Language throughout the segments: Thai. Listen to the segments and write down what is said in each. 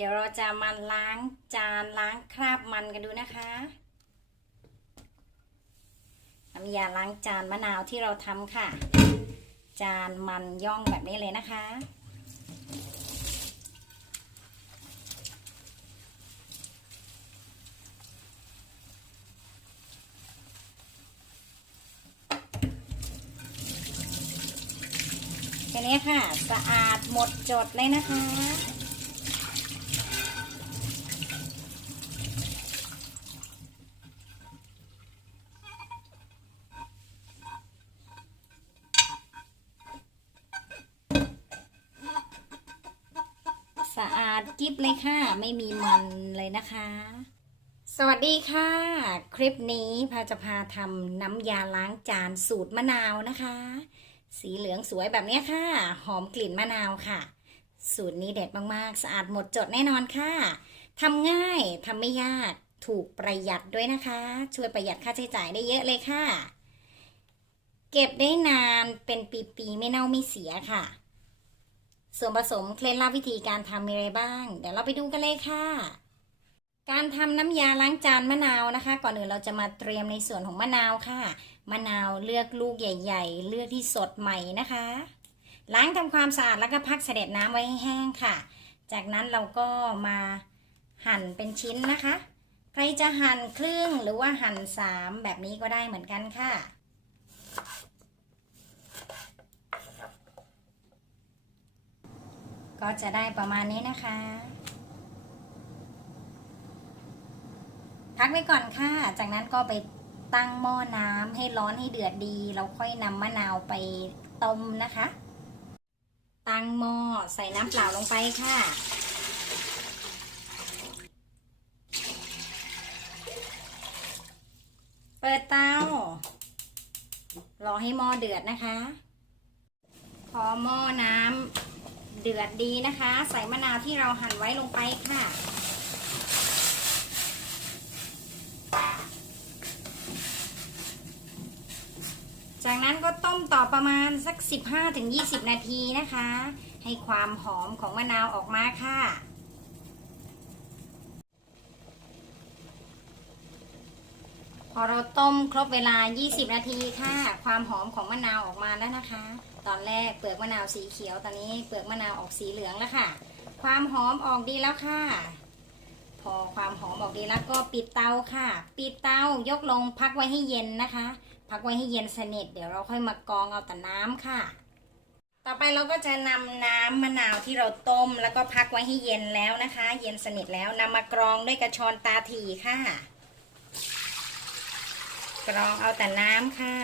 เดี๋ยวเราจะมาล้างจานล้างคราบมันกันดูนะคะน้ำยาล้างจานมะนาวที่เราทำค่ะ จานมันย่องแบบนี้เลยนะคะแค่นี้ค่ะ สะอาดหมดจดเลยนะคะ สะอาด กิ๊บเลยค่ะ ไม่มีมันเลยนะคะ สวัสดีค่ะ คลิปนี้พาจะพาทำน้ำยาล้างจานสูตรมะนาวนะคะ สีเหลืองสวยแบบนี้ค่ะ หอมกลิ่นมะนาวค่ะ สูตรนี้เด็ดมากๆ สะอาดหมดจดแน่นอนค่ะทำง่ายทำไม่ยากถูกประหยัดด้วยนะคะ ช่วยประหยัดค่าใช้จ่ายได้เยอะเลยค่ะ เก็บได้นานเป็นปีๆไม่เน่าไม่เสียค่ะ ส่วนผสมเคล็ดลับวิธีการทำมีอะไรบ้าง เดี๋ยวเราไปดูกันเลยค่ะ การทำน้ำยาล้างจานมะนาวนะคะ ก่อนอื่นเราจะมาเตรียมในส่วนของมะนาวค่ะ มะนาวเลือกลูกใหญ่ ๆ เลือกที่สดใหม่นะคะ ล้างทำความสะอาดแล้วก็พักเสด็จน้ำไว้ให้แห้งค่ะ จากนั้นเราก็มาหั่นเป็นชิ้นนะคะ ใครจะหั่นครึ่งหรือว่าหั่นสามแบบนี้ก็ได้เหมือนกันค่ะ ก็จะได้ประมาณนี้นะคะ พักไว้ก่อนค่ะ จากนั้นก็ไปตั้งหม้อน้ำให้ร้อนให้เดือดดี เราค่อยนำมะนาวไปต้มนะคะ ตั้งหม้อใส่น้ำเปล่าลงไปค่ะเปิดเตา รอให้หม้อเดือดนะคะ พอหม้อน้ำ เดือดดีนะคะ ใส่มะนาวที่เราหั่นไว้ลงไปค่ะ จากนั้นก็ต้มต่อประมาณสัก 15-20 นาทีนะคะ ให้ความหอมของมะนาวออกมาค่ะพอเราต้มครบเวลา 20 นาทีค่ะ ความหอมของมะนาวออกมาแล้วนะคะ ตอนแรกเปลือกมะนาวสีเขียวตอนนี้เปลือกมะนาวออกสีเหลืองแล้วค่ะ ความหอมออกดีแล้วค่ะ พอความหอมออกดีแล้วก็ปิดเตาค่ะ ปิดเตายกลงพักไว้ให้เย็นนะคะ พักไว้ให้เย็นสนิทเดี๋ยวเราค่อยมากรองเอาแต่น้ำค่ะ ต่อไปเราก็จะนำน้ำมะนาวที่เราต้ม แล้วก็พักไว้ให้เย็นแล้วนะคะ เย็นสนิทแล้วนำมากรองด้วยกระชอนตาถี่ค่ะ กรองเอาแต่น้ำค่ะ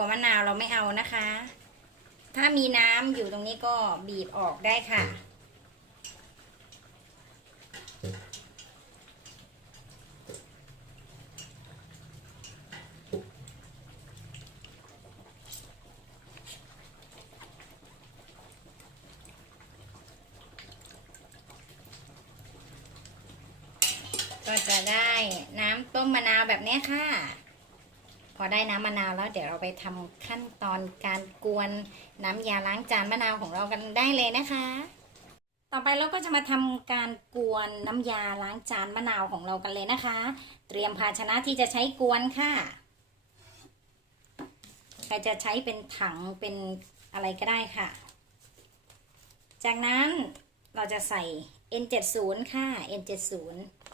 ตัวมะนาวเราไม่เอานะคะ ถ้ามีน้ำอยู่ตรงนี้ก็บีบออกได้ค่ะ ก็จะได้น้ำต้มมะนาวแบบนี้ค่ะ พอได้น้ำมะนาวแล้วเดี๋ยวเราไปทำขั้นตอนการกวนน้ำยาล้างจานมะนาวของเรากันได้เลยนะคะ ต่อไปเราก็จะมาทำการกวนน้ำยาล้างจานมะนาวของเรากันเลยนะคะ เตรียมภาชนะที่จะใช้กวนค่ะใครจะใช้เป็นถังเป็นอะไรก็ได้ค่ะ จากนั้นเราจะใส่ N70 ค่ะ N70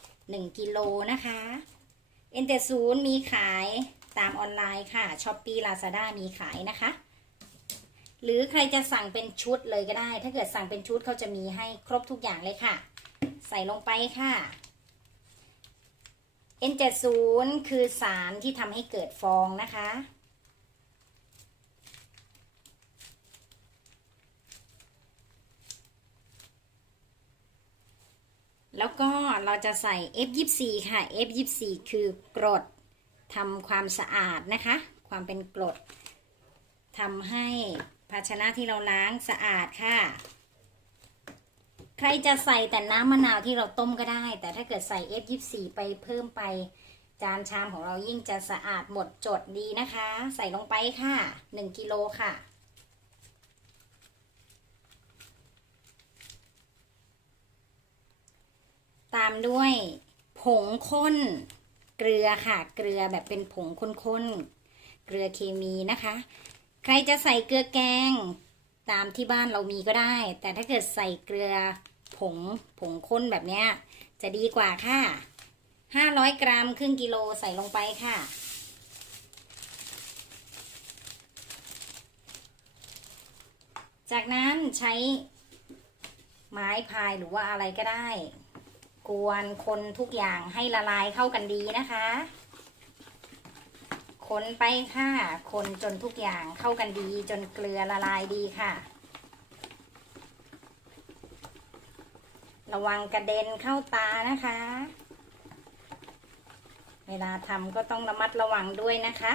1กิโลนะคะ N70 มีขาย ตามออนไลน์ค่ะ s h อ p e e Lazada มีขายนะคะ หรือใครจะสั่งเป็นชุดเลยก็ได้ ถ้าเกิดสั่งเป็นชุดเขาจะมีให้ครบทุกอย่างเลยค่ะ ใส่ลงไปค่ะ N70 คือสารที่ทำให้เกิดฟองนะคะแล้วก็เราจะใส่ F24 ค่ะ F24 คือกรด ทำความสะอาดนะคะ ความเป็นกรดทำให้ภาชนะที่เราล้างสะอาดค่ะ ใครจะใส่แต่น้ำมะนาวที่เราต้มก็ได้ แต่ถ้าเกิดใส่ F24 ไปเพิ่มไป จานชามของเรายิ่งจะสะอาดหมดจดดีนะคะ ใส่ลงไปค่ะ 1กิโลค่ะตามด้วยผงข้น เกลือค่ะ เกลือแบบเป็นผงข้นๆ เกลือเคมีนะคะ ใครจะใส่เกลือแกงตามที่บ้านเรามีก็ได้ แต่ถ้าเกิดใส่เกลือผงผงข้นแบบเนี้ยจะดีกว่าค่ะ 500 กรัมครึ่งกิโลใส่ลงไปค่ะจากนั้นใช้ไม้พายหรือว่าอะไรก็ได้ กวนคนทุกอย่างให้ละลายเข้ากันดีนะคะ คนไปค่ะ คนจนทุกอย่างเข้ากันดี จนเกลือละลายดีค่ะ ระวังกระเด็นเข้าตานะคะ เวลาทำก็ต้องระมัดระวังด้วยนะคะ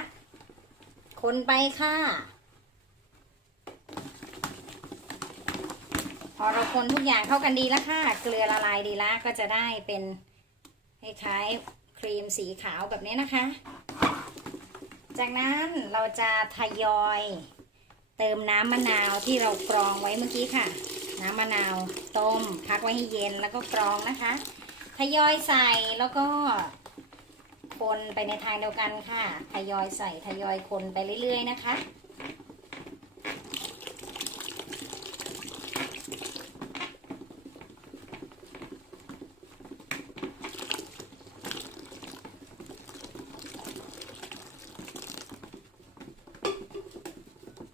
คนไปค่ะ พอเราคนทุกอย่างเข้ากันดีแล้วค่ะ เกลือละลายดีแล้วก็จะได้เป็นคล้ายๆครีมสีขาวแบบนี้นะคะ จากนั้นเราจะทยอย เติมน้ำมะนาวที่เรากรองไว้เมื่อกี้ค่ะ น้ำมะนาวต้มพักไว้ให้เย็นแล้วก็กรองนะคะ ทยอยใส่แล้วก็คนไปในทางเดียวกันค่ะ ทยอยใส่ทยอยคนไปเรื่อย ๆ นะคะ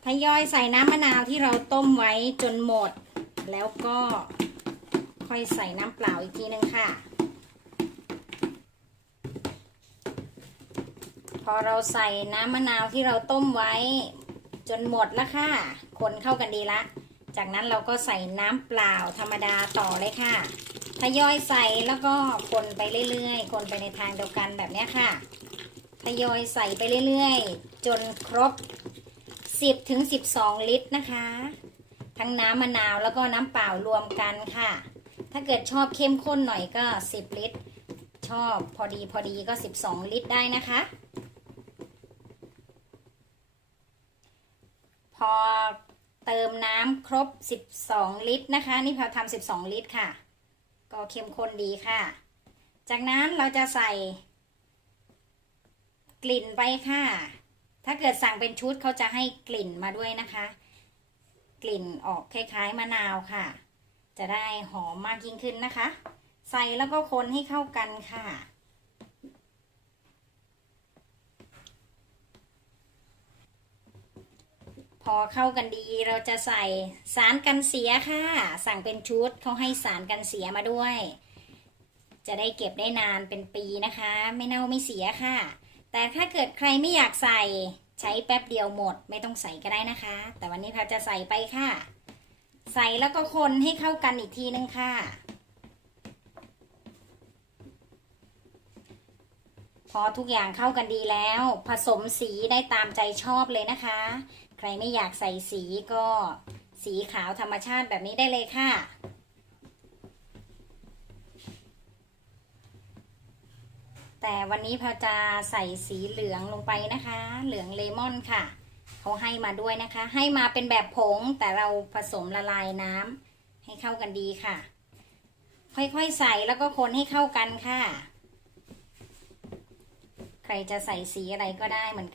ทยอยใส่น้ำมะนาวที่เราต้มไว้จนหมด แล้วก็ค่อยใส่น้ำเปล่าอีกทีนึงค่ะ พอเราใส่น้ำมะนาวที่เราต้มไว้ จนหมดแล้วค่ะ คนเข้ากันดีละ จากนั้นเราก็ใส่น้ำเปล่าธรรมดาต่อเลยค่ะ ทยอยใส่แล้วก็คนไปเรื่อยๆ คนไปในทางเดียวกันแบบนี้ค่ะ ทยอยใส่ไปเรื่อยๆ จนครบ 10ถึง12 ลิตรนะคะ ทั้งน้ำมะนาวแล้วก็น้ำเปล่ารวมกันค่ะ ถ้าเกิดชอบเข้มข้นหน่อยก็ 10 ลิตร ชอบพอดีพอดีก็ 12 ลิตรได้นะคะ พอเติมน้ำครบ 12 ลิตรนะคะ นี่พอทำ12 ลิตรค่ะ ก็เข้มข้นดีค่ะ จากนั้นเราจะใส่กลิ่นไปค่ะ ถ้าเกิดสั่งเป็นชุดเขาจะให้กลิ่นมาด้วยนะคะ กลิ่นออกคล้ายๆมะนาวค่ะ จะได้หอมมากยิ่งขึ้นนะคะ ใส่แล้วก็คนให้เข้ากันค่ะ พอเข้ากันดีเราจะใส่สารกันเสียค่ะ สั่งเป็นชุดเขาให้สารกันเสียมาด้วย จะได้เก็บได้นานเป็นปีนะคะ ไม่เน่าไม่เสียค่ะ แต่ถ้าเกิดใครไม่อยากใส่ใช้แป๊บเดียวหมดไม่ต้องใส่ก็ได้นะคะ แต่วันนี้พาจะใส่ไปค่ะ ใส่แล้วก็คนให้เข้ากันอีกทีนึงค่ะ พอทุกอย่างเข้ากันดีแล้ว ผสมสีได้ตามใจชอบเลยนะคะ ใครไม่อยากใส่สีก็สีขาวธรรมชาติแบบนี้ได้เลยค่ะ แต่วันนี้พอจะใส่สีเหลืองลงไปนะคะ เหลืองเลมอนค่ะ เขาให้มาด้วยนะคะ ให้มาเป็นแบบผงแต่เราผสมละลายน้ำให้เข้ากันดีค่ะ ค่อยๆใส่แล้วก็คนให้เข้ากันค่ะ ใครจะใส่สีอะไรก็ได้เหมือนกัน